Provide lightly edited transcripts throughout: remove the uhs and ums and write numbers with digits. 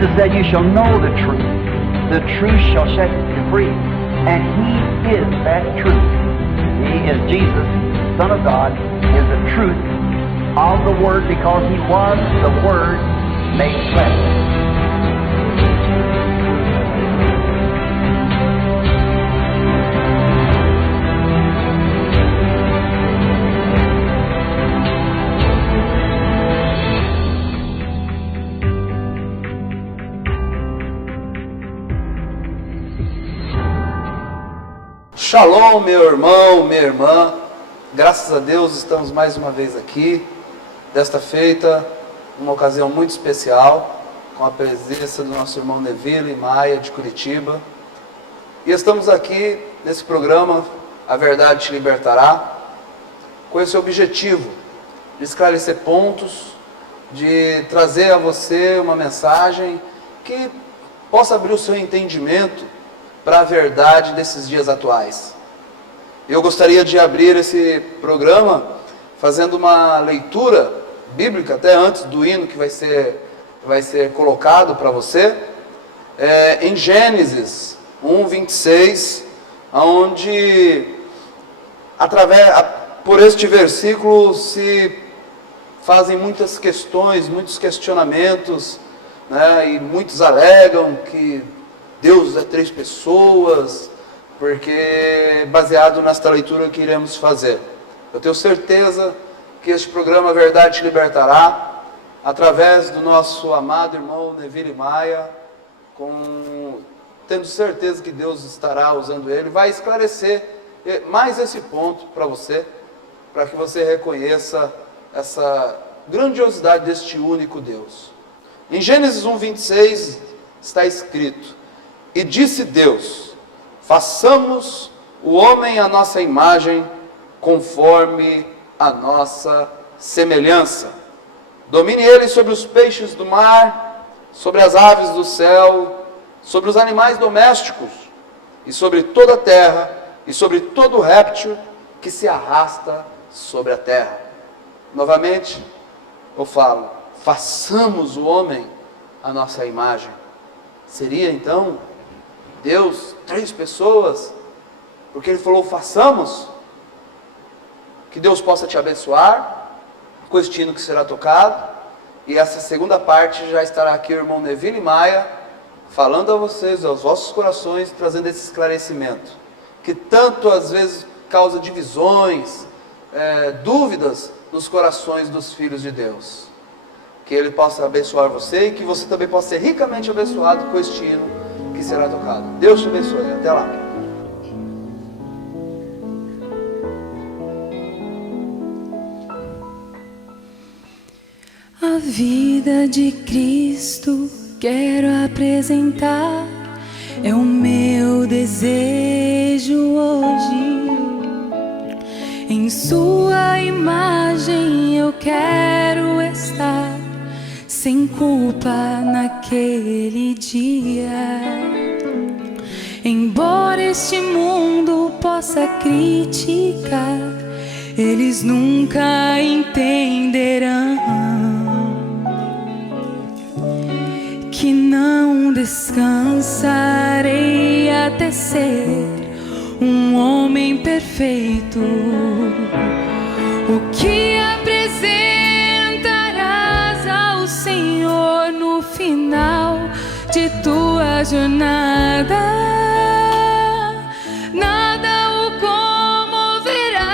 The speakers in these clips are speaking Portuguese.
Jesus said, you shall know the truth shall set you free. And He is that truth. He is Jesus, Son of God, is the truth of the Word, because He was the Word made flesh. Shalom, meu irmão, minha irmã, graças a Deus estamos mais uma vez aqui, desta feita, uma ocasião muito especial, com a presença do nosso irmão Neville Maia, de Curitiba, e estamos aqui nesse programa, A Verdade Te Libertará, com esse objetivo de esclarecer pontos, de trazer a você uma mensagem que possa abrir o seu entendimento para a verdade desses dias atuais. Eu gostaria de abrir esse programa fazendo uma leitura bíblica, até antes do hino que vai ser colocado para você, em Gênesis 1:26, onde por este versículo se fazem muitas questões, muitos questionamentos, né, e muitos alegam que Deus é 3 pessoas, porque baseado nesta leitura que iremos fazer. Eu tenho certeza que este programa A Verdade Te Libertará, através do nosso amado irmão Neville Maia, tendo certeza que Deus estará usando ele, vai esclarecer mais esse ponto para você, para que você reconheça essa grandiosidade deste único Deus. Em Gênesis 1:26 está escrito: e disse Deus, façamos o homem à nossa imagem, conforme a nossa semelhança. Domine ele sobre os peixes do mar, sobre as aves do céu, sobre os animais domésticos, e sobre toda a terra, e sobre todo réptil que se arrasta sobre a terra. Novamente, eu falo, façamos o homem à nossa imagem. Seria então Deus 3 pessoas, porque Ele falou façamos? Que Deus possa te abençoar com este hino que será tocado, e essa segunda parte já estará aqui o irmão Neville Maia, falando a vocês, aos vossos corações, trazendo esse esclarecimento, que tanto às vezes causa divisões, dúvidas nos corações dos filhos de Deus. Que Ele possa abençoar você, e que você também possa ser ricamente abençoado com este hino que será tocado. Deus te abençoe. Até lá. A vida de Cristo quero apresentar, é o meu desejo hoje. Em Sua imagem eu quero estar, sem culpa naquele dia. Embora este mundo possa criticar, eles nunca entenderão que não descansarei até ser um homem perfeito. O que Senhor, no final de tua jornada, nada o comoverá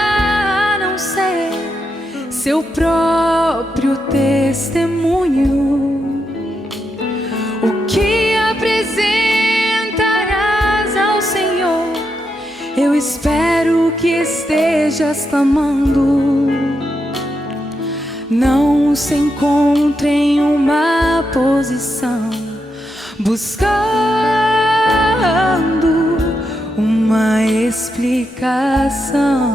a não ser seu próprio testemunho. O que apresentarás ao Senhor, eu espero que estejas clamando. Não se encontre em uma posição, buscando uma explicação.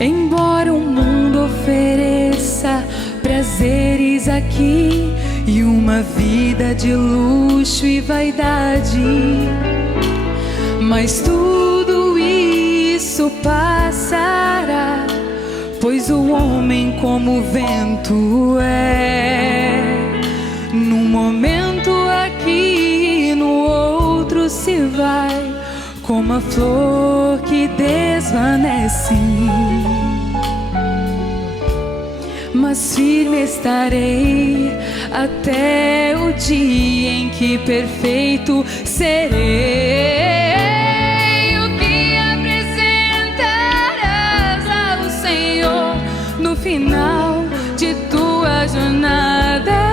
Embora o mundo ofereça prazeres aqui e uma vida de luxo e vaidade, mas tudo isso passará, pois o homem como o vento é. uma flor que desvanece, mas firme estarei até o dia em que perfeito serei. O que apresentarás ao Senhor no final de tua jornada?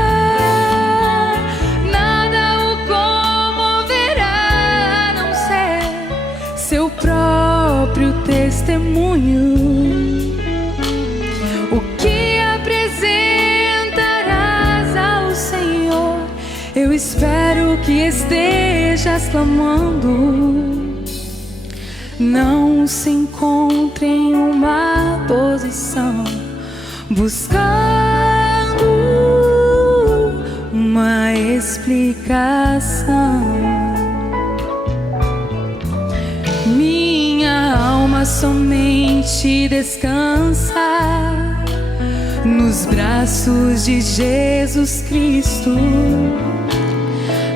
Nada o comoverá a não ser seu próprio testemunho. O que apresentarás ao Senhor? Eu espero que estejas clamando. Não se encontre em uma posição buscando uma explicação. Minha alma somente descansa nos braços de Jesus Cristo.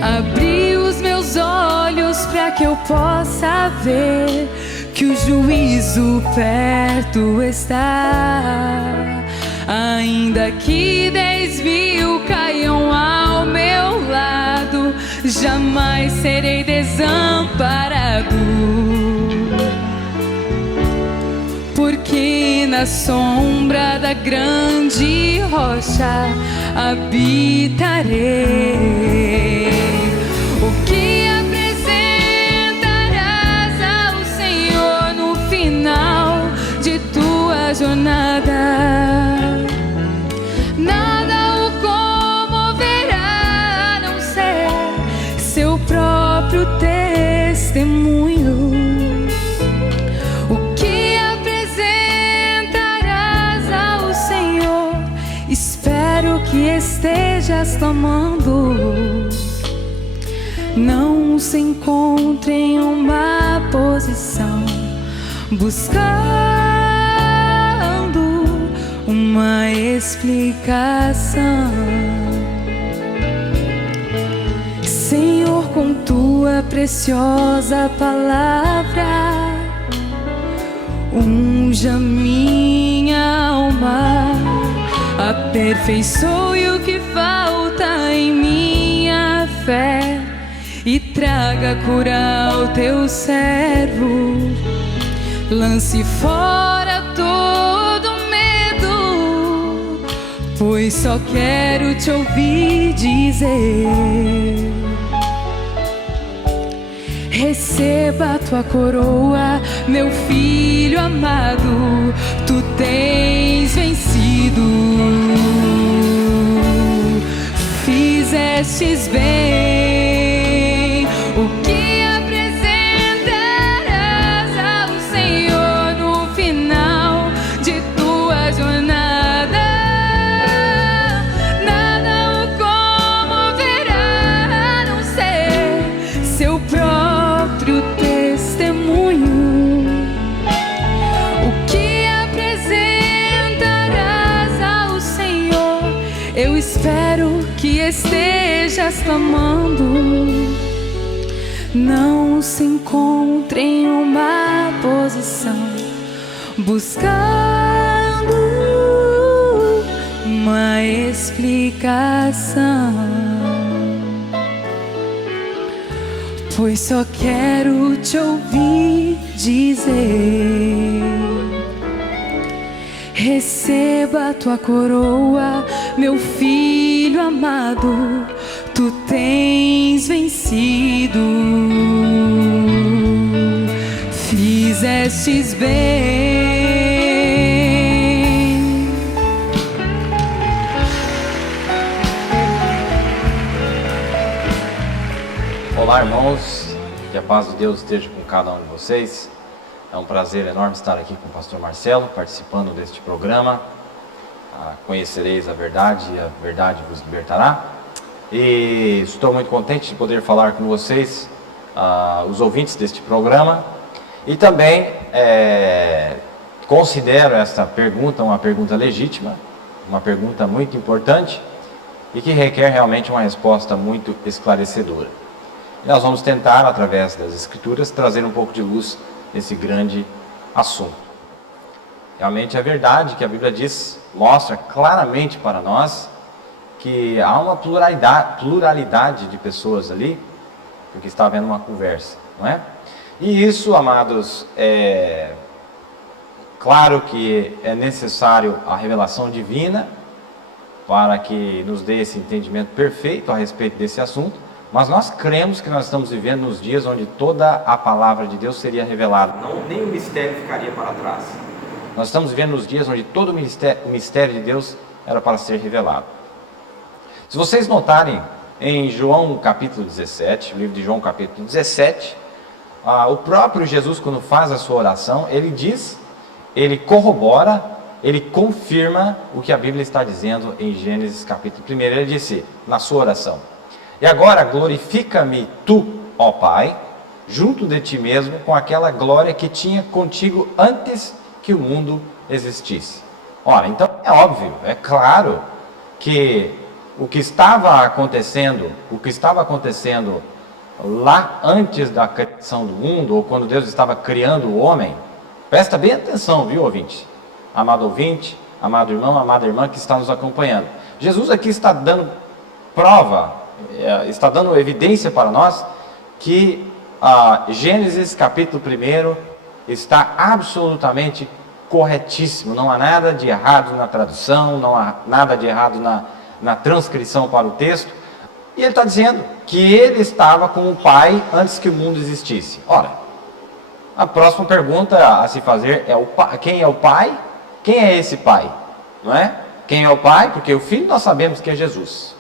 Abri os meus olhos para que eu possa ver que o juízo perto está. Ainda que 10.000 caiam ao meu lado, jamais serei desamparado, porque na sombra da grande rocha habitarei. O que apresentarás ao Senhor no final de tua jornada? Nada o comoverá a não ser seu próprio testemunho. O que apresentarás ao Senhor? Espero que estejas clamando. Não se encontre em uma posição buscando uma explicação. Senhor, com tua preciosa palavra, unja minha alma, aperfeiçoe o que falta em minha fé e traga cura ao teu servo. Lance fora todo medo, pois só quero te ouvir dizer: receba a tua coroa, meu filho amado, tu tens vencido. Fizestes bem. O que apresentarás ao Senhor no final de tua jornada? Nada o comoverá a não ser seu próprio testemunho. O que apresentarás ao Senhor? Eu espero que estejas clamando. Não se encontre em uma posição buscando uma explicação, pois só quero te ouvir dizer: receba a tua coroa, meu filho amado, tu tens vencido. Fizestes bem. Olá, irmãos, que a paz de Deus esteja com cada um de vocês. É um prazer enorme estar aqui com o pastor Marcelo, participando deste programa. Conhecereis a verdade e a verdade vos libertará. E estou muito contente de poder falar com vocês, os ouvintes deste programa. E também considero esta pergunta uma pergunta legítima, uma pergunta muito importante e que requer realmente uma resposta muito esclarecedora. E nós vamos tentar, através das Escrituras, trazer um pouco de luz nesse grande assunto. Realmente é verdade que a Bíblia diz, mostra claramente para nós que há uma pluralidade de pessoas ali, porque está havendo uma conversa, não é? E isso, amados, claro que é necessário a revelação divina para que nos dê esse entendimento perfeito a respeito desse assunto, mas nós cremos que nós estamos vivendo nos dias onde toda a palavra de Deus seria revelada, nem o mistério ficaria para trás. Nós estamos vivendo nos dias onde todo o mistério de Deus era para ser revelado. Se vocês notarem em João capítulo 17, o livro de João capítulo 17, o próprio Jesus, quando faz a sua oração, ele diz, ele corrobora, ele confirma o que a Bíblia está dizendo em Gênesis capítulo 1. Ele disse na sua oração: e agora glorifica-me tu, ó Pai, junto de ti mesmo, com aquela glória que tinha contigo antes que o mundo existisse. Ora, então é óbvio, é claro que o que estava acontecendo lá antes da criação do mundo, ou quando Deus estava criando o homem, presta bem atenção, viu, ouvinte, amado, amado irmão, amada irmã que está nos acompanhando. Jesus aqui está dando prova, está dando evidência para nós que Gênesis capítulo 1 está absolutamente corretíssimo. Não há nada de errado na tradução, não há nada de errado na transcrição para o texto. E ele está dizendo que ele estava com o Pai antes que o mundo existisse. Ora, a próxima pergunta a se fazer é quem é o Pai? Quem é esse Pai? Não é? Quem é o Pai? Porque o Filho nós sabemos que é Jesus.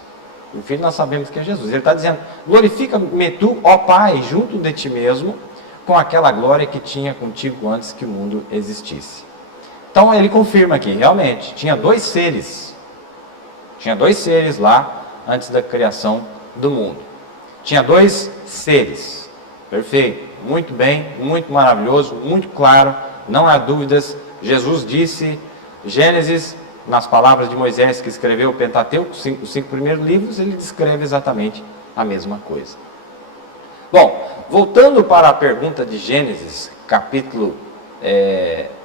O Filho nós sabemos que é Jesus. Ele está dizendo: glorifica-me tu, ó Pai, junto de ti mesmo, com aquela glória que tinha contigo antes que o mundo existisse. Então ele confirma aqui, realmente, tinha dois seres lá antes da criação do mundo. Tinha dois seres. Perfeito, muito bem, muito maravilhoso, muito claro, não há dúvidas. Jesus disse, Gênesis, nas palavras de Moisés que escreveu o Pentateuco, os 5 primeiros livros, ele descreve exatamente a mesma coisa. Bom, voltando para a pergunta de Gênesis, capítulo 1,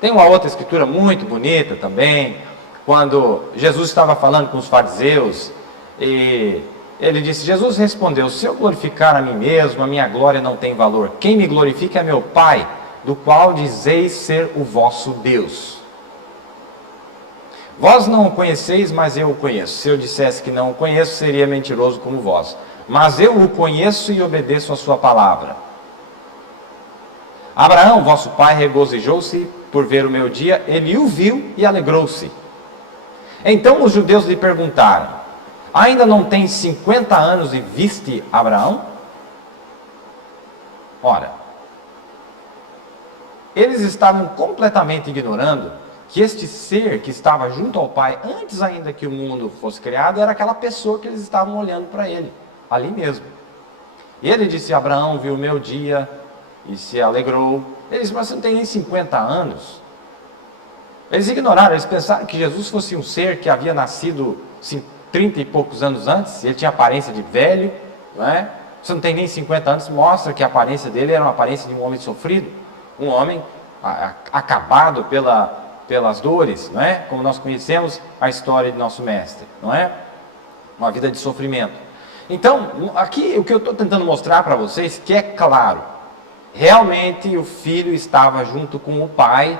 tem uma outra escritura muito bonita também, quando Jesus estava falando com os fariseus, e ele disse, Jesus respondeu: se eu glorificar a mim mesmo, a minha glória não tem valor. Quem me glorifica é meu Pai, do qual dizeis ser o vosso Deus. Vós não o conheceis, mas eu o conheço. Se eu dissesse que não o conheço, seria mentiroso como vós. Mas eu o conheço e obedeço a sua palavra. Abraão, vosso pai, regozijou-se por ver o meu dia, ele o viu e alegrou-se. Então os judeus lhe perguntaram: ainda não tens 50 anos e viste Abraão? Ora, eles estavam completamente ignorando que este ser que estava junto ao Pai, antes ainda que o mundo fosse criado, era aquela pessoa que eles estavam olhando para ele, ali mesmo. E ele disse: Abraão viu o meu dia e se alegrou. Ele disse: mas você não tem nem 50 anos. Eles ignoraram, eles pensaram que Jesus fosse um ser que havia nascido 30 e poucos anos antes, ele tinha aparência de velho, não é? Você não tem nem 50 anos, mostra que a aparência dele era uma aparência de um homem sofrido, um homem acabado pelas dores, não é? Como nós conhecemos a história de nosso mestre, não é? Uma vida de sofrimento. Então, aqui o que eu estou tentando mostrar para vocês, que é claro, realmente o Filho estava junto com o Pai,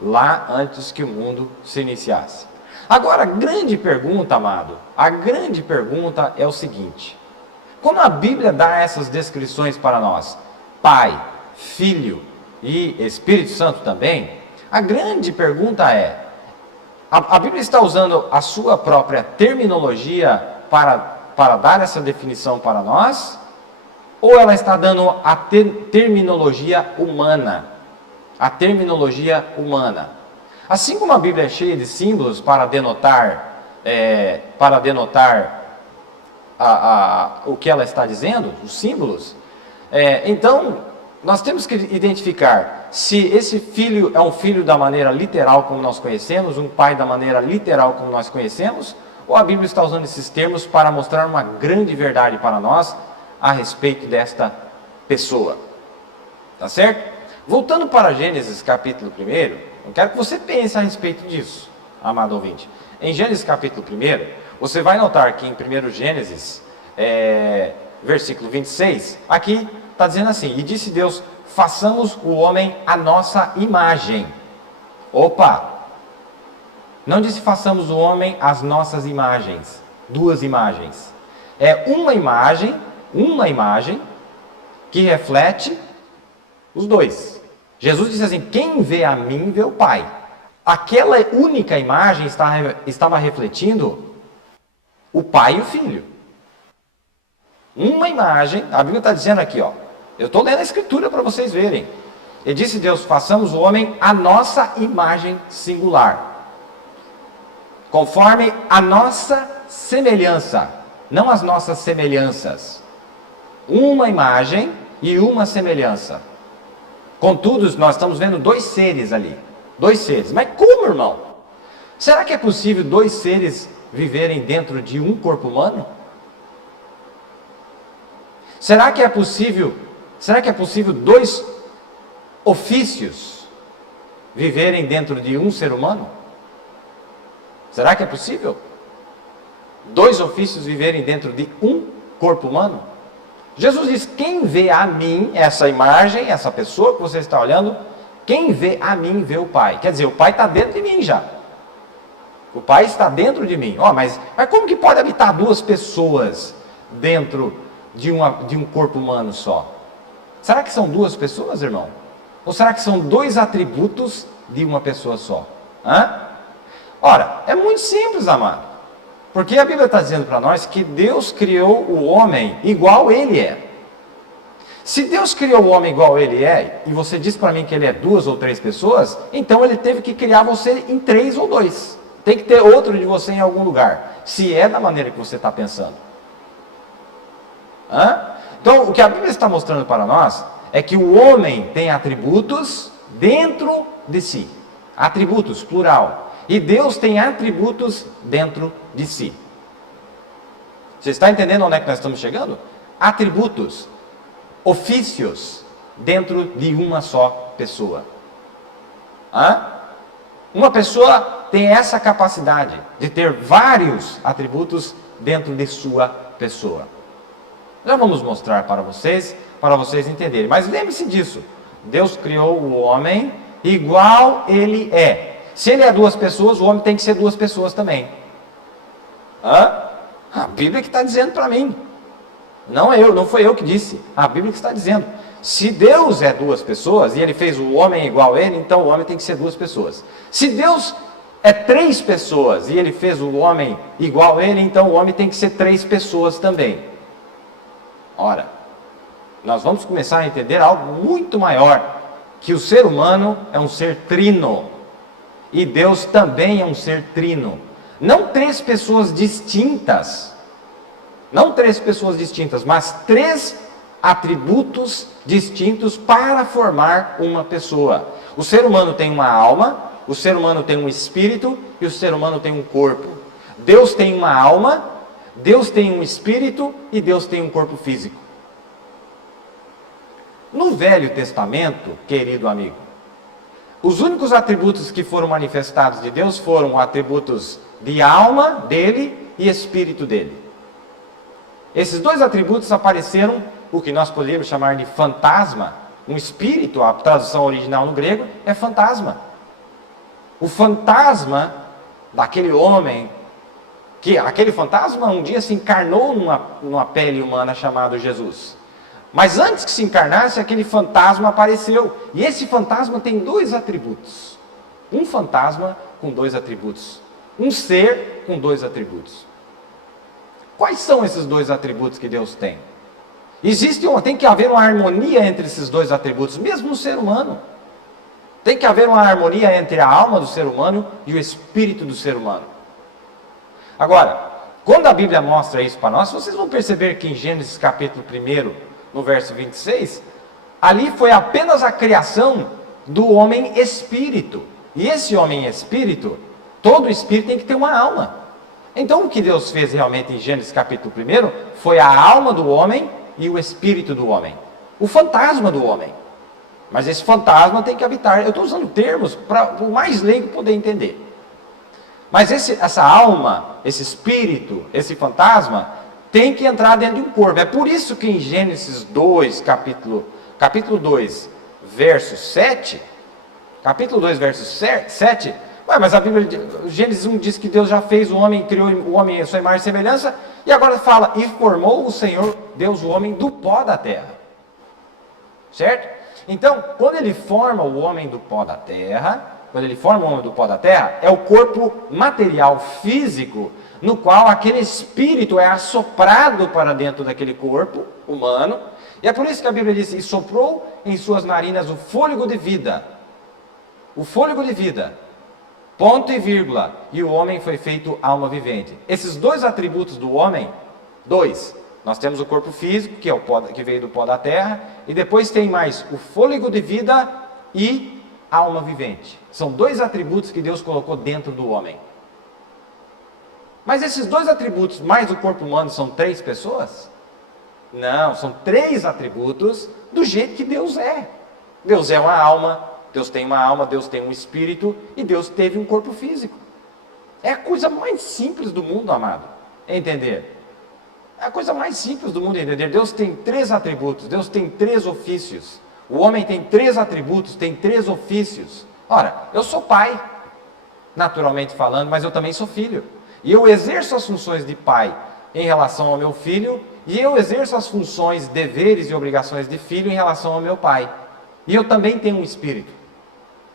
lá antes que o mundo se iniciasse. Agora, a grande pergunta, amado, a grande pergunta é o seguinte: como a Bíblia dá essas descrições para nós, Pai, Filho e Espírito Santo também, a grande pergunta é, a Bíblia está usando a sua própria terminologia para dar essa definição para nós, ou ela está dando a terminologia humana? A terminologia humana. Assim como a Bíblia é cheia de símbolos para denotar o que ela está dizendo, os símbolos, então nós temos que identificar se esse filho é um filho da maneira literal como nós conhecemos, um pai da maneira literal como nós conhecemos, ou a Bíblia está usando esses termos para mostrar uma grande verdade para nós a respeito desta pessoa. Tá certo? Voltando para Gênesis capítulo 1, eu quero que você pense a respeito disso, amado ouvinte. Em Gênesis capítulo 1, você vai notar que em 1 Gênesis, versículo 26, aqui está dizendo assim: e disse Deus, façamos o homem à nossa imagem. Opa! Não disse façamos o homem às nossas imagens, duas imagens. É uma imagem que reflete os dois. Jesus disse assim: quem vê a mim, vê o Pai. Aquela única imagem estava refletindo o Pai e o Filho. Uma imagem, a Bíblia está dizendo aqui, ó. Eu estou lendo a Escritura para vocês verem. E disse Deus, façamos o homem à nossa imagem singular, conforme a nossa semelhança, não as nossas semelhanças. Uma imagem e uma semelhança. Contudo, nós estamos vendo dois seres ali. Dois seres. Mas como, irmão? Será que é possível dois seres viverem dentro de um corpo humano? Será que é possível dois ofícios viverem dentro de um ser humano? Será que é possível dois ofícios viverem dentro de um corpo humano? Jesus diz: quem vê a mim, essa imagem, essa pessoa que você está olhando, quem vê a mim, vê o Pai. Quer dizer, o Pai está dentro de mim já. O Pai está dentro de mim. Mas como que pode habitar duas pessoas dentro de um corpo humano só? Será que são duas pessoas, irmão? Ou será que são dois atributos de uma pessoa só? Ora, é muito simples, amado. Porque a Bíblia está dizendo para nós que Deus criou o homem igual ele é. Se Deus criou o homem igual ele é, e você diz para mim que ele é duas ou três pessoas, então ele teve que criar você em três ou dois. Tem que ter outro de você em algum lugar, se é da maneira que você está pensando. Então, o que a Bíblia está mostrando para nós é que o homem tem atributos dentro de si. Atributos, plural. E Deus tem atributos dentro de si. Você está entendendo onde é que nós estamos chegando? Atributos, ofícios, dentro de uma só pessoa. Uma pessoa tem essa capacidade de ter vários atributos dentro de sua pessoa. Já vamos mostrar para vocês entenderem. Mas lembre-se disso. Deus criou o homem igual ele é. Se ele é duas pessoas, o homem tem que ser duas pessoas também. A Bíblia que está dizendo para mim. Não foi eu que disse. A Bíblia que está dizendo. Se Deus é duas pessoas e ele fez o homem igual a ele, então o homem tem que ser duas pessoas. Se Deus é três pessoas e ele fez o homem igual a ele, então o homem tem que ser três pessoas também. Ora, nós vamos começar a entender algo muito maior, que o ser humano é um ser trino. E Deus também é um ser trino. Não três pessoas distintas. Não três pessoas distintas, mas três atributos distintos para formar uma pessoa. O ser humano tem uma alma, o ser humano tem um espírito e o ser humano tem um corpo. Deus tem uma alma, Deus tem um espírito e Deus tem um corpo físico. No Velho Testamento, querido amigo, os únicos atributos que foram manifestados de Deus foram atributos de alma dele e espírito dele. Esses dois atributos apareceram, o que nós poderíamos chamar de fantasma, um espírito, a tradução original no grego é fantasma. O fantasma daquele homem, aquele fantasma um dia se encarnou numa pele humana chamada Jesus. Mas antes que se encarnasse, aquele fantasma apareceu. E esse fantasma tem dois atributos. Um fantasma com dois atributos. Um ser com dois atributos. Quais são esses dois atributos que Deus tem? Tem que haver uma harmonia entre esses dois atributos, mesmo no ser humano. Tem que haver uma harmonia entre a alma do ser humano e o espírito do ser humano. Agora, quando a Bíblia mostra isso para nós, vocês vão perceber que em Gênesis capítulo 1, no verso 26, ali foi apenas a criação do homem espírito. E esse homem espírito, todo espírito tem que ter uma alma. Então o que Deus fez realmente em Gênesis capítulo 1 foi a alma do homem e o espírito do homem. O fantasma do homem. Mas esse fantasma tem que habitar. Eu estou usando termos para o mais leigo poder entender. Mas essa alma, esse espírito, esse fantasma, tem que entrar dentro de um corpo. É por isso que em Gênesis 2, capítulo 2, verso 7, capítulo 2, verso 7, mas a Bíblia, Gênesis 1 diz que Deus já fez o homem, criou o homem à sua imagem e semelhança, e agora fala, e formou o Senhor, Deus o homem do pó da terra. Certo? Então, quando ele forma o homem do pó da terra, é o corpo material, físico, no qual aquele espírito é assoprado para dentro daquele corpo humano, e é por isso que a Bíblia diz, e soprou em suas narinas o fôlego de vida. O fôlego de vida. Ponto e vírgula. E o homem foi feito alma vivente. Esses dois atributos do homem, nós temos o corpo físico, que é o pó, que veio do pó da terra, e depois tem mais o fôlego de vida e a alma vivente. São dois atributos que Deus colocou dentro do homem. Mas esses dois atributos, mais o corpo humano, são 3 pessoas? Não, são 3 atributos do jeito que Deus é. Deus é uma alma, Deus tem uma alma, Deus tem um espírito e Deus teve um corpo físico. É a coisa mais simples do mundo, amado. Entender? É a coisa mais simples do mundo, entender. Deus tem 3 atributos, Deus tem 3 ofícios. O homem tem 3 atributos, tem 3 ofícios. Ora, eu sou pai, naturalmente falando, mas eu também sou filho. E eu exerço as funções de pai em relação ao meu filho, e eu exerço as funções, deveres e obrigações de filho em relação ao meu pai. E eu também tenho um espírito.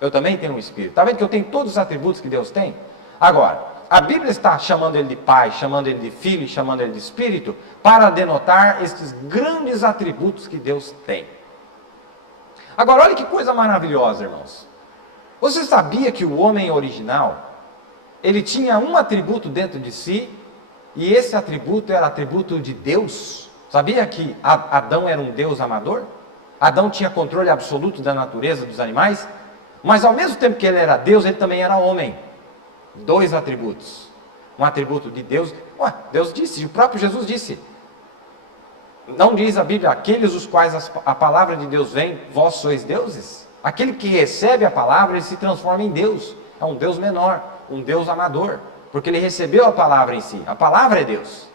Está vendo que eu tenho todos os atributos que Deus tem? Agora, a Bíblia está chamando ele de pai, chamando ele de filho, chamando ele de espírito, para denotar estes grandes atributos que Deus tem. Agora, olha que coisa maravilhosa, irmãos. Você sabia que o homem original, ele tinha um atributo dentro de si, e esse atributo era atributo de Deus? Sabia que Adão era um Deus amador? Adão tinha controle absoluto da natureza dos animais, mas ao mesmo tempo que ele era Deus, ele também era homem. 2 atributos. Um atributo de Deus. Deus disse, o próprio Jesus disse. Não diz a Bíblia, aqueles os quais a palavra de Deus vem, vós sois deuses? Aquele que recebe a palavra, ele se transforma em Deus. É um Deus menor, um Deus amador, porque ele recebeu a palavra em si. A palavra é Deus.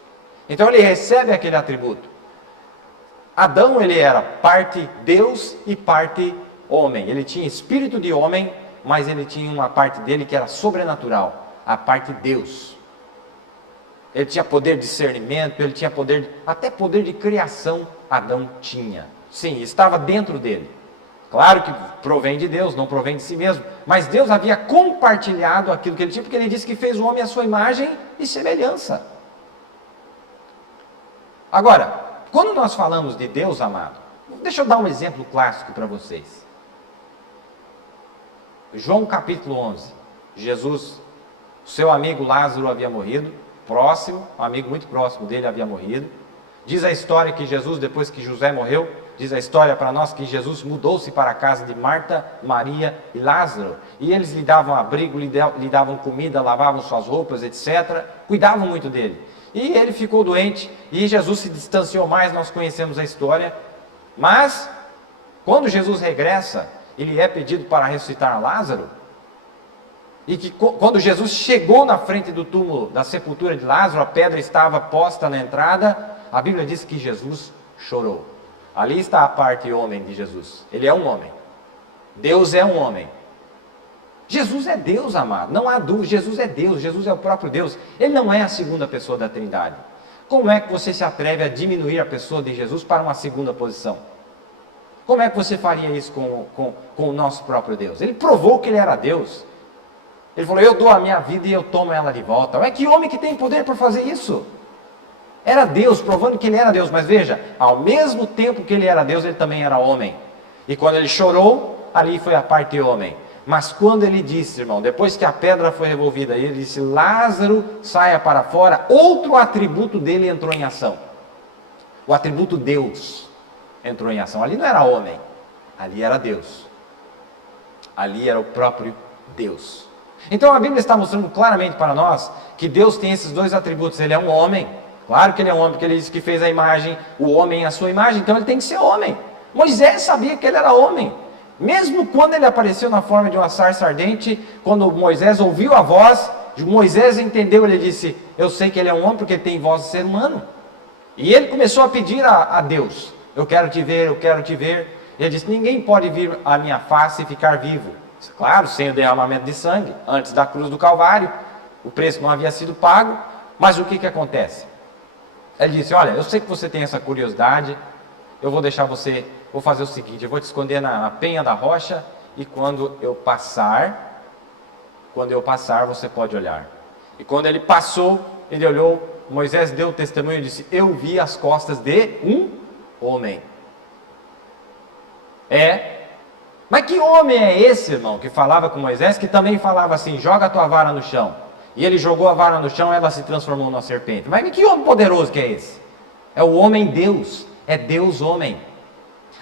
Então ele recebe aquele atributo. Adão, ele era parte Deus e parte homem. Ele tinha espírito de homem, mas ele tinha uma parte dele que era sobrenatural, a parte Deus. Ele tinha poder de discernimento, ele tinha até poder de criação, Adão tinha. Sim, estava dentro dele. Claro que provém de Deus, não provém de si mesmo. Mas Deus havia compartilhado aquilo que ele tinha, porque ele disse que fez o homem à sua imagem e semelhança. Agora, quando nós falamos de Deus, amado, deixa eu dar um exemplo clássico para vocês. João capítulo 11. Jesus, seu amigo Lázaro havia morrido, um amigo muito próximo dele havia morrido. Diz a história que Jesus, depois que José morreu, diz a história para nós que Jesus mudou-se para a casa de Marta, Maria e Lázaro. E eles lhe davam abrigo, lhe davam comida, lavavam suas roupas, etc. Cuidavam muito dele. E ele ficou doente e Jesus se distanciou mais, nós conhecemos a história. Mas, quando Jesus regressa, ele é pedido para ressuscitar Lázaro. E que quando Jesus chegou na frente do túmulo, da sepultura de Lázaro, a pedra estava posta na entrada, a Bíblia diz que Jesus chorou. Ali está a parte homem de Jesus. Ele é um homem. Deus é um homem. Jesus é Deus, amado. Não há dúvida. Jesus é Deus. Jesus é o próprio Deus. Ele não é a segunda pessoa da Trindade. Como é que você se atreve a diminuir a pessoa de Jesus para uma segunda posição? Como é que você faria isso com o nosso próprio Deus? Ele provou que ele era Deus. Ele falou, eu dou a minha vida e eu tomo ela de volta. É que homem que tem poder para fazer isso? Era Deus, provando que ele era Deus. Mas veja, ao mesmo tempo que ele era Deus, ele também era homem. E quando ele chorou, ali foi a parte homem. Mas quando ele disse, irmão, depois que a pedra foi revolvida, ele disse, Lázaro, saia para fora, outro atributo dele entrou em ação. O atributo Deus entrou em ação. Ali não era homem, ali era Deus. Ali era o próprio Deus. Então a Bíblia está mostrando claramente para nós que Deus tem esses dois atributos. Ele é um homem, claro que ele é um homem, porque ele disse que fez a imagem, o homem à sua imagem, então ele tem que ser homem. Moisés sabia que ele era homem, mesmo quando ele apareceu na forma de uma sarça ardente. Quando Moisés ouviu a voz, Moisés entendeu, ele disse: eu sei que ele é um homem porque ele tem voz de ser humano. E ele começou a pedir a Deus: eu quero te ver, eu quero te ver. Ele disse: ninguém pode vir à minha face e ficar vivo. Claro, sem o derramamento de sangue, antes da cruz do Calvário, o preço não havia sido pago. Mas o que acontece? Ele disse: olha, eu sei que você tem essa curiosidade, eu vou deixar você, vou fazer o seguinte, eu vou te esconder na penha da rocha, e quando eu passar, você pode olhar. E quando ele passou, ele olhou, Moisés deu o testemunho e disse: eu vi as costas de um homem. Mas que homem é esse, irmão, que falava com Moisés, que também falava assim: joga a tua vara no chão. E ele jogou a vara no chão, ela se transformou numa serpente. Mas que homem poderoso que é esse? É o homem Deus, é Deus homem.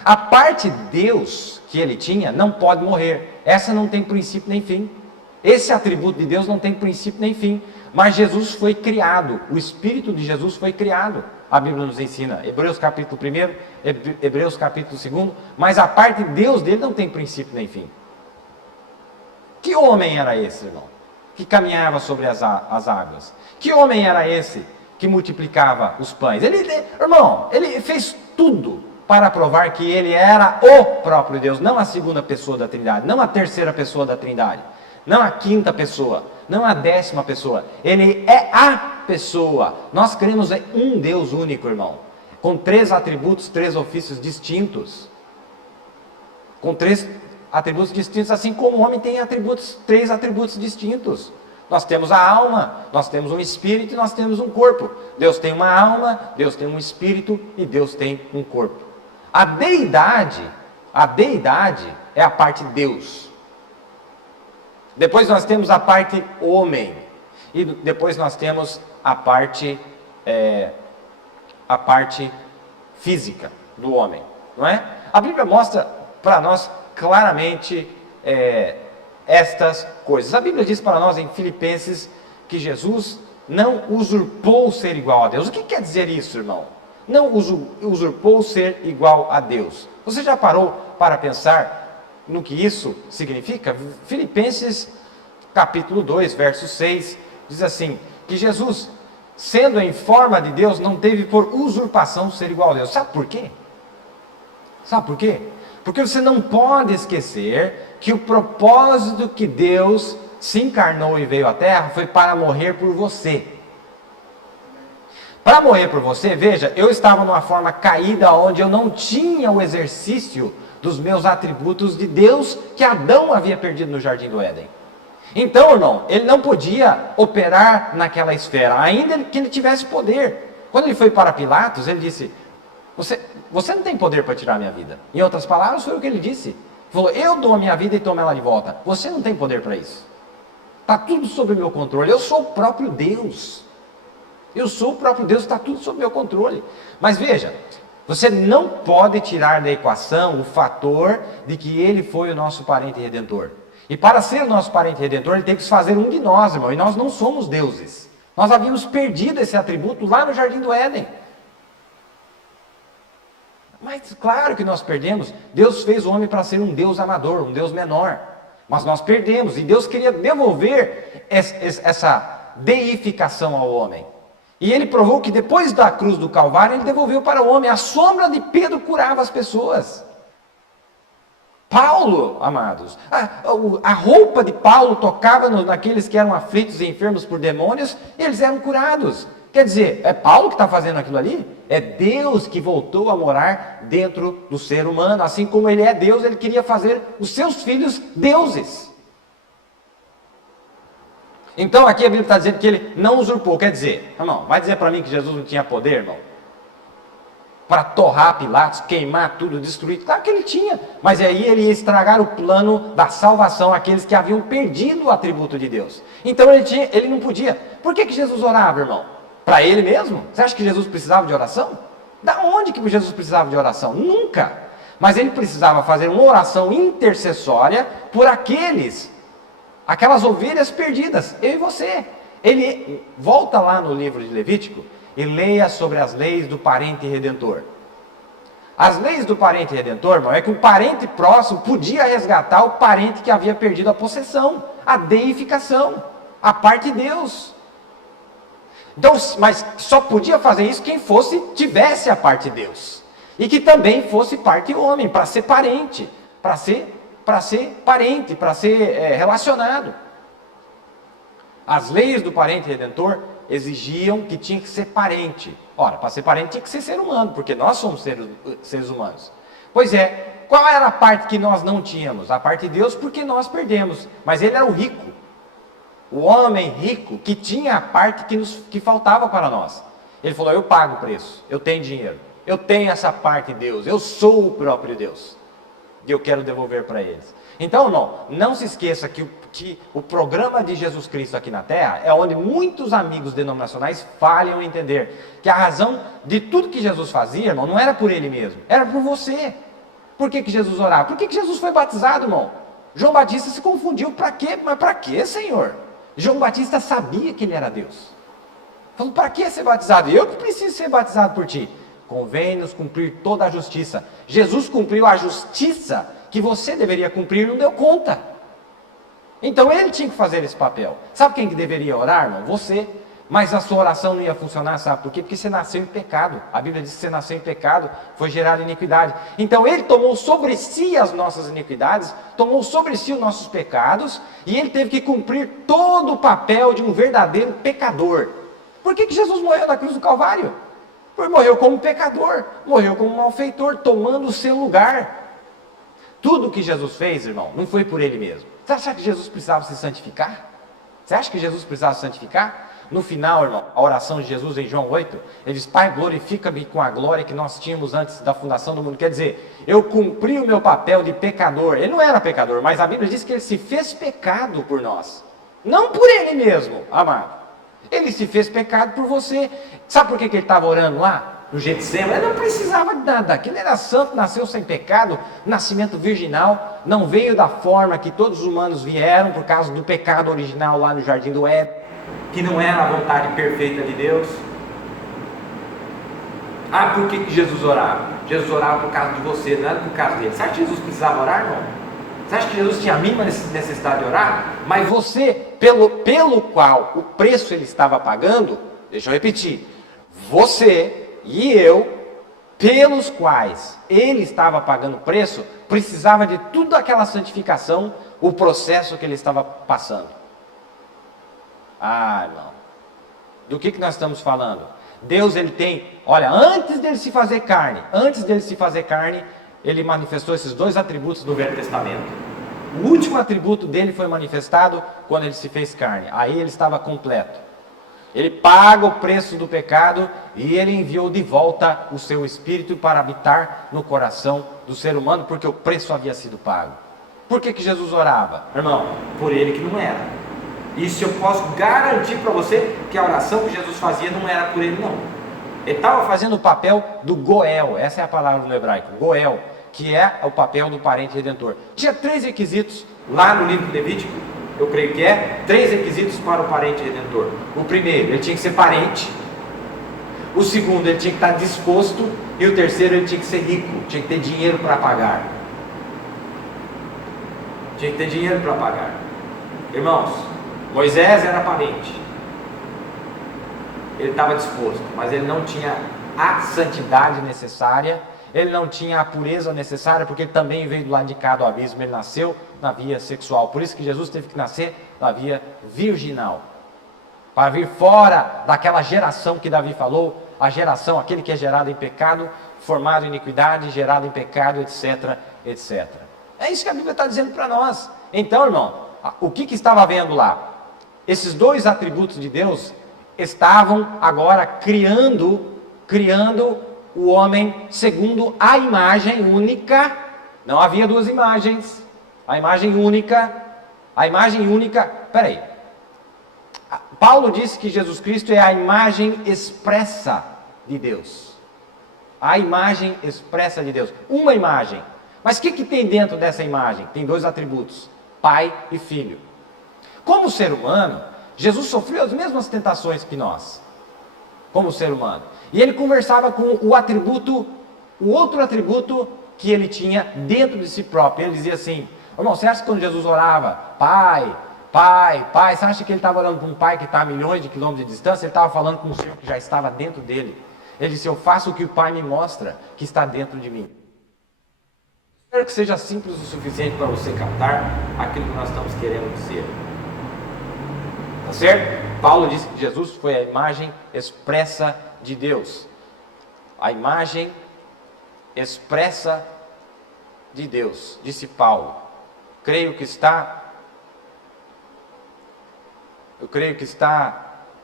A parte de Deus que ele tinha não pode morrer. Essa não tem princípio nem fim. Esse atributo de Deus não tem princípio nem fim. Mas Jesus foi criado, o Espírito de Jesus foi criado. A Bíblia nos ensina, Hebreus capítulo 1, Hebreus capítulo 2, mas a parte de Deus dele não tem princípio nem fim. Que homem era esse, irmão, que caminhava sobre as águas? Que homem era esse que multiplicava os pães? Ele fez tudo para provar que ele era o próprio Deus, não a segunda pessoa da Trindade, não a terceira pessoa da Trindade, não a quinta pessoa, não a 10ª pessoa. Ele é a pessoa. Nós cremos em um Deus único, irmão, com 3 atributos, 3 ofícios distintos, com 3 atributos distintos, assim como o homem tem 3 atributos distintos. Nós temos a alma, nós temos um espírito e nós temos um corpo. Deus tem uma alma, Deus tem um espírito e Deus tem um corpo. A deidade é a parte de Deus. Depois nós temos a parte homem. E depois nós temos a parte física do homem, não é? A Bíblia mostra para nós claramente estas coisas. A Bíblia diz para nós em Filipenses que Jesus não usurpou ser igual a Deus. O que quer dizer isso, irmão? Não usurpou ser igual a Deus. Você já parou para pensar no que isso significa? Filipenses capítulo 2, verso 6, diz assim, que Jesus, sendo em forma de Deus, não teve por usurpação ser igual a Deus. Sabe por quê? Sabe por quê? Porque você não pode esquecer que o propósito que Deus se encarnou e veio à terra foi para morrer por você. Para morrer por você, veja, eu estava numa forma caída onde eu não tinha o exercício dos meus atributos de Deus que Adão havia perdido no Jardim do Éden. Então, irmão, ele não podia operar naquela esfera, ainda que ele tivesse poder. Quando ele foi para Pilatos, ele disse: você não tem poder para tirar a minha vida. Em outras palavras, foi o que ele disse. Ele falou: eu dou a minha vida e tomo ela de volta. Você não tem poder para isso. Está tudo sob o meu controle. Eu sou o próprio Deus. Eu sou o próprio Deus, está tudo sob o meu controle. Mas veja, você não pode tirar da equação o fator de que ele foi o nosso parente redentor. E para ser o nosso parente redentor, ele teve que se fazer um de nós, irmão. E nós não somos deuses. Nós havíamos perdido esse atributo lá no Jardim do Éden. Mas claro que nós perdemos. Deus fez o homem para ser um Deus amador, um Deus menor. Mas nós perdemos. E Deus queria devolver essa deificação ao homem. E ele provou que depois da cruz do Calvário, ele devolveu para o homem. A sombra de curava as pessoas. Paulo, amados, a roupa de Paulo tocava naqueles que eram aflitos e enfermos por demônios, e eles eram curados. Quer dizer, é Paulo que está fazendo aquilo ali? É Deus que voltou a morar dentro do ser humano. Assim como ele é Deus, ele queria fazer os seus filhos deuses. Então aqui a Bíblia está dizendo que ele não usurpou. Quer dizer, irmão, vai dizer para mim que Jesus não tinha poder, irmão? Para torrar Pilatos, queimar tudo, destruir. Claro que ele tinha, mas aí ele ia estragar o plano da salvação àqueles que haviam perdido o atributo de Deus. Então ele não podia. Por que Jesus orava, irmão? Para ele mesmo? Você acha que Jesus precisava de oração? Da onde que Jesus precisava de oração? Nunca. Mas ele precisava fazer uma oração intercessória por aqueles aquelas ovelhas perdidas, eu e você. Ele volta lá no livro de Levítico e leia sobre as leis do parente redentor. As leis do parente redentor, irmão, é que o parente próximo podia resgatar o parente que havia perdido a possessão, a deificação, a parte de Deus. Então, mas só podia fazer isso quem tivesse a parte de Deus. E que também fosse parte homem, para ser parente, para ser parente, para ser relacionado. As leis do parente redentor exigiam que tinha que ser parente. Ora, para ser parente tinha que ser ser humano, porque nós somos seres humanos. Pois é, qual era a parte que nós não tínhamos? A parte de Deus, porque nós perdemos. Mas ele era o rico. O homem rico que tinha a parte que faltava para nós. Ele falou, eu pago o preço, eu tenho dinheiro, eu tenho essa parte de Deus, eu sou o próprio Deus. E eu quero devolver para eles. Então, irmão, não se esqueça que o programa de Jesus Cristo aqui na Terra é onde muitos amigos denominacionais falham em entender que a razão de tudo que Jesus fazia, irmão, não era por ele mesmo, era por você. Por que Jesus orava? Por que Jesus foi batizado, irmão? João Batista se confundiu, para quê? Mas para quê, Senhor? João Batista sabia que ele era Deus. Falou, para que ser batizado? Eu que preciso ser batizado por ti. Convém-nos cumprir toda a justiça. Jesus cumpriu a justiça que você deveria cumprir e não deu conta. Então ele tinha que fazer esse papel. Sabe quem que deveria orar, irmão? Você. Mas a sua oração não ia funcionar, sabe por quê? Porque você nasceu em pecado. A Bíblia diz que você nasceu em pecado, foi gerado em iniquidade. Então ele tomou sobre si as nossas iniquidades, tomou sobre si os nossos pecados, e ele teve que cumprir todo o papel de um verdadeiro pecador. Por que Jesus morreu na cruz do Calvário? Porque morreu como pecador, morreu como malfeitor, tomando o seu lugar. Tudo que Jesus fez, irmão, não foi por ele mesmo. Você acha que Jesus precisava se santificar? Você acha que Jesus precisava se santificar? No final, irmão, a oração de Jesus em João 8, ele diz, Pai, glorifica-me com a glória que nós tínhamos antes da fundação do mundo. Quer dizer, eu cumpri o meu papel de pecador. Ele não era pecador, mas a Bíblia diz que ele se fez pecado por nós. Não por ele mesmo, amado. Ele se fez pecado por você. Sabe por que ele estava orando lá? No Getsemane, ele não precisava de nada. Ele era santo, nasceu sem pecado, nascimento virginal, não veio da forma que todos os humanos vieram por causa do pecado original lá no Jardim do Éden, que não era a vontade perfeita de Deus. Ah, por que Jesus orava? Jesus orava por causa de você, não era por causa dele. Você acha que Jesus precisava orar, irmão? Você acha que Jesus tinha a mínima necessidade de orar? Mas você, pelo qual o preço ele estava pagando, deixa eu repetir, você e eu, pelos quais ele estava pagando o preço, precisava de toda aquela santificação, o processo que ele estava passando. Ah, irmão, do que nós estamos falando? Deus, ele tem, olha, antes dele se fazer carne, ele manifestou esses dois atributos do Velho Testamento. O último atributo dele foi manifestado quando ele se fez carne, aí ele estava completo. Ele paga o preço do pecado e ele enviou de volta o seu Espírito para habitar no coração do ser humano, porque o preço havia sido pago. Por que Jesus orava? Irmão, por ele que não era. Isso eu posso garantir para você que a oração que Jesus fazia não era por ele não. Ele estava fazendo o papel do Goel, essa é a palavra no hebraico, Goel, que é o papel do parente redentor. Tinha 3 requisitos lá no livro de Levítico, eu creio que 3 requisitos para o parente redentor. O primeiro, ele tinha que ser parente. O segundo, ele tinha que estar disposto. E o terceiro, ele tinha que ser rico, tinha que ter dinheiro para pagar. Tinha que ter dinheiro para pagar. Irmãos, Moisés era parente. Ele estava disposto, mas ele não tinha a santidade necessária, ele não tinha a pureza necessária, porque ele também veio do lado de cá do abismo, ele nasceu na via sexual. Por isso que Jesus teve que nascer na via virginal, para vir fora daquela geração que Davi falou, a geração, aquele que é gerado em pecado, formado em iniquidade, gerado em pecado, etc, etc. É isso que a Bíblia está dizendo para nós. Então, irmão, o que estava havendo lá? Esses 2 atributos de Deus estavam agora criando o homem segundo a imagem única. Não havia 2 imagens. A imagem única, peraí. Paulo disse que Jesus Cristo é a imagem expressa de Deus. A imagem expressa de Deus. Uma imagem. Mas o que tem dentro dessa imagem? Tem 2 atributos, Pai e Filho. Como ser humano, Jesus sofreu as mesmas tentações que nós, como ser humano. E ele conversava com o outro atributo que ele tinha dentro de si próprio. Ele dizia assim: irmão, você acha que quando Jesus orava, Pai, Pai, Pai, você acha que ele estava orando para um pai que está a milhões de quilômetros de distância? Ele estava falando com um ser que já estava dentro dele. Ele disse: eu faço o que o Pai me mostra, que está dentro de mim. Espero que seja simples o suficiente para você captar aquilo que nós estamos querendo dizer. Tá certo? Paulo disse que Jesus foi a imagem expressa de Deus. A imagem expressa de Deus, disse Paulo. Eu creio que está,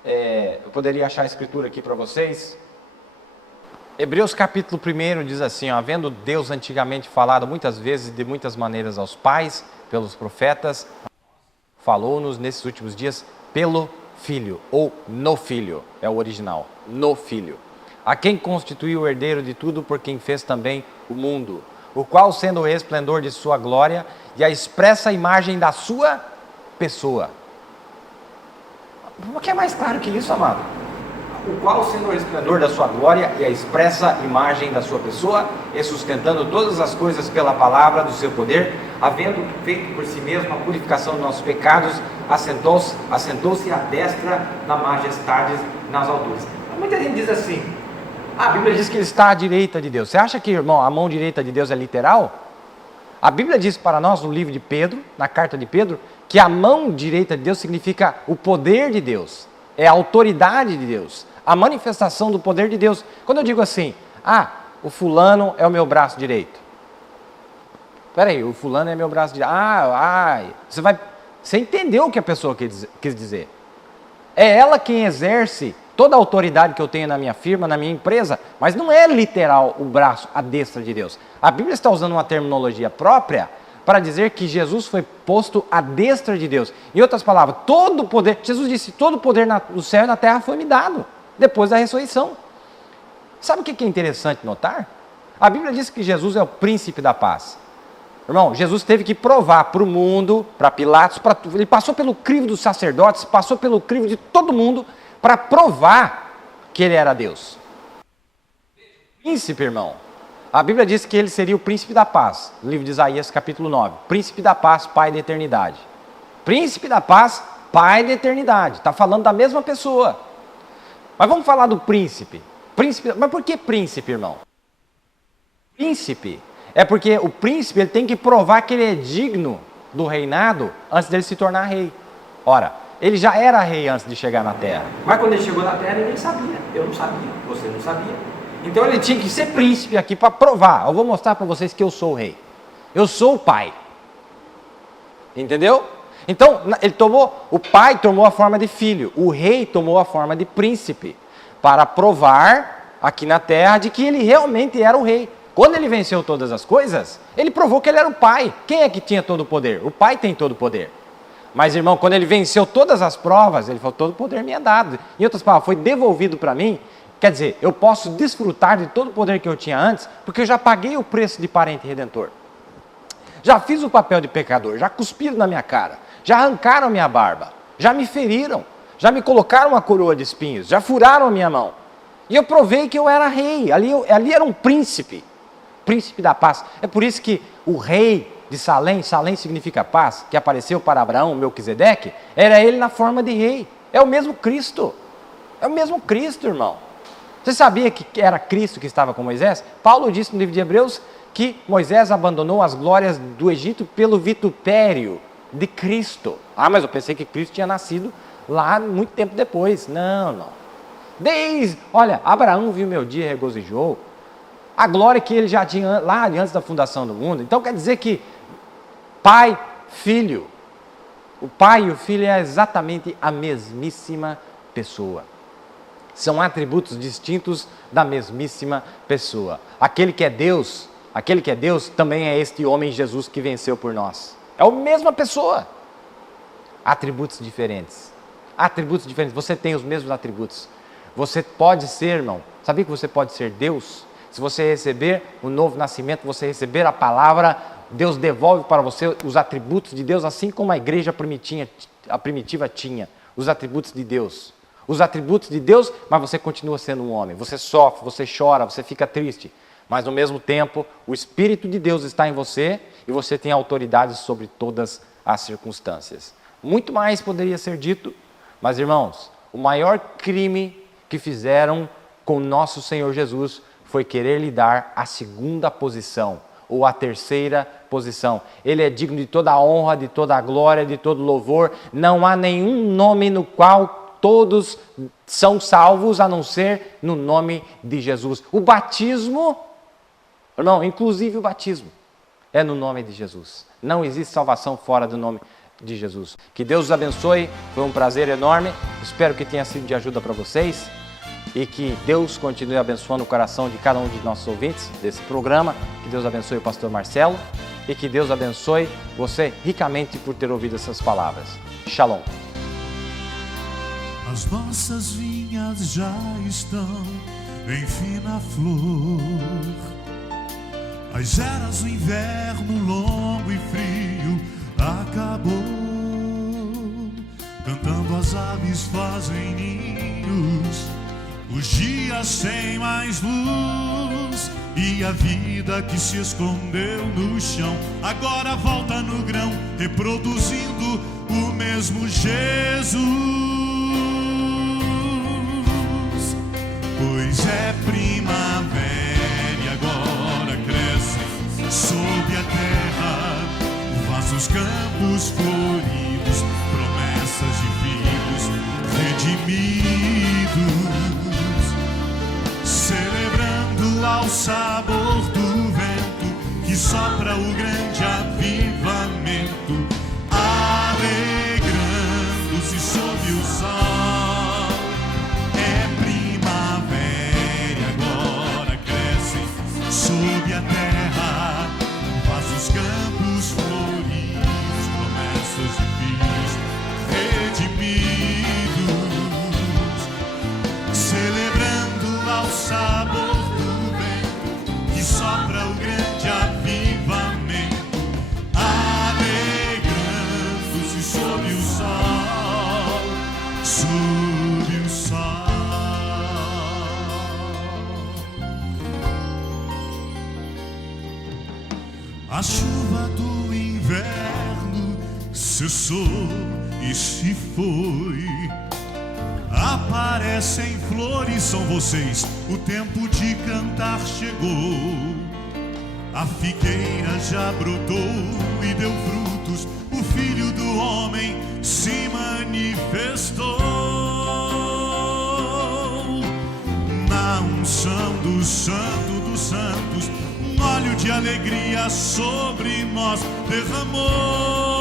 eu poderia achar a escritura aqui para vocês. Hebreus capítulo 1 diz assim, ó, havendo Deus antigamente falado muitas vezes e de muitas maneiras aos pais, pelos profetas, falou-nos nesses últimos dias pelo Filho, ou no Filho, é o original, no Filho, a quem constituiu o herdeiro de tudo, por quem fez também o mundo, o qual, sendo o resplendor de sua glória e a expressa imagem da sua pessoa. O que é mais claro que isso, amado? O qual, sendo o resplendor da sua glória e a expressa imagem da sua pessoa, e sustentando todas as coisas pela palavra do seu poder, havendo feito por si mesmo a purificação dos nossos pecados, assentou-se à destra da majestade nas alturas. Muita gente diz assim, a Bíblia diz que ele está à direita de Deus. Você acha que, irmão, a mão direita de Deus é literal? A Bíblia diz para nós, no livro de Pedro, na carta de Pedro, que a mão direita de Deus significa o poder de Deus, é a autoridade de Deus, a manifestação do poder de Deus. Quando eu digo assim, o fulano é o meu braço direito. Espera aí, o fulano é meu braço direito. Você entendeu o que a pessoa quis dizer. É ela quem exerce toda a autoridade que eu tenho na minha firma, na minha empresa, mas não é literal o braço, a destra de Deus. A Bíblia está usando uma terminologia própria para dizer que Jesus foi posto à destra de Deus. Em outras palavras, todo o poder, Jesus disse, todo o poder no céu e na terra foi me dado, depois da ressurreição. Sabe o que é interessante notar? A Bíblia diz que Jesus é o príncipe da paz. Irmão, Jesus teve que provar para o mundo, para Pilatos, ele passou pelo crivo dos sacerdotes, passou pelo crivo de todo mundo, para provar que ele era Deus. Príncipe, irmão. A Bíblia diz que ele seria o príncipe da paz. No livro de Isaías, capítulo 9. Príncipe da paz, pai da eternidade. Príncipe da paz, pai da eternidade. Está falando da mesma pessoa. Mas vamos falar do príncipe. Mas por que príncipe, irmão? Príncipe é porque o príncipe ele tem que provar que ele é digno do reinado antes dele se tornar rei. Ora, ele já era rei antes de chegar na terra. Mas quando ele chegou na terra, ninguém sabia. Eu não sabia, você não sabia. Então ele tinha que ser príncipe aqui para provar. Eu vou mostrar para vocês que eu sou o rei. Eu sou o pai. Entendeu? Então, o pai tomou a forma de filho. O rei tomou a forma de príncipe. Para provar aqui na terra de que ele realmente era o rei. Quando ele venceu todas as coisas, ele provou que ele era o pai. Quem é que tinha todo o poder? O pai tem todo o poder. Mas, irmão, quando ele venceu todas as provas, ele falou, todo o poder me é dado. Em outras palavras, foi devolvido para mim. Quer dizer, eu posso desfrutar de todo o poder que eu tinha antes, porque eu já paguei o preço de parente redentor. Já fiz o papel de pecador, já cuspiram na minha cara, já arrancaram a minha barba, já me feriram, já me colocaram uma coroa de espinhos, já furaram a minha mão. E eu provei que eu era rei, ali era um príncipe da paz. É por isso que o rei de Salém significa paz, que apareceu para Abraão, Melquisedeque, era ele na forma de rei. É o mesmo Cristo, irmão. Você sabia que era Cristo que estava com Moisés? Paulo disse no livro de Hebreus que Moisés abandonou as glórias do Egito pelo vitupério de Cristo. Mas eu pensei que Cristo tinha nascido lá muito tempo depois. Não. Olha, Abraão viu meu dia e regozijou. A glória que ele já tinha lá antes da fundação do mundo. Então quer dizer que pai, filho, o pai e o filho é exatamente a mesmíssima pessoa. São atributos distintos da mesmíssima pessoa. Aquele que é Deus também é este homem Jesus que venceu por nós. É a mesma pessoa. Atributos diferentes. Você tem os mesmos atributos. Você pode ser, irmão, sabia que você pode ser Deus? Se você receber o novo nascimento, você receber a palavra, Deus devolve para você os atributos de Deus, assim como a igreja primitiva tinha, os atributos de Deus. Os atributos de Deus, mas você continua sendo um homem. Você sofre, você chora, você fica triste. Mas, ao mesmo tempo, o Espírito de Deus está em você e você tem autoridade sobre todas as circunstâncias. Muito mais poderia ser dito, mas, irmãos, o maior crime que fizeram com nosso Senhor Jesus foi querer lhe dar a segunda posição, ou a terceira posição. Ele é digno de toda a honra, de toda a glória, de todo louvor. Não há nenhum nome no qual todos são salvos, a não ser no nome de Jesus. O batismo, irmão, inclusive o batismo, é no nome de Jesus. Não existe salvação fora do nome de Jesus. Que Deus os abençoe, foi um prazer enorme. Espero que tenha sido de ajuda para vocês. E que Deus continue abençoando o coração de cada um de nossos ouvintes desse programa. Que Deus abençoe o pastor Marcelo. E que Deus abençoe você ricamente por ter ouvido essas palavras. Shalom. As nossas vinhas já estão em fina flor. As eras do inverno longo e frio acabou. Cantando as aves fazem ninhos. Os dias sem mais luz e a vida que se escondeu no chão agora volta no grão, reproduzindo o mesmo Jesus. Pois é primavera e agora crescem sob a terra vastos campos floridos, promessas de filhos redimidos. Celebrando ao sabor do vento que sopra o grande avivamento, alegrando-se sob o sol. É primavera e agora crescem sob a terra vastos campos floridos, promessas de filhos redimidos. Celebrando ao sabor do vento que sopra o grande avivamento, alegrando-se sob o sol, sob o sol. A chuva do inverno cessou e se foi. Aparecem flores, são vocês, o tempo de cantar chegou. A figueira já brotou e deu frutos, o Filho do Homem se manifestou. Na unção do Santo dos Santos, um óleo de alegria sobre nós derramou.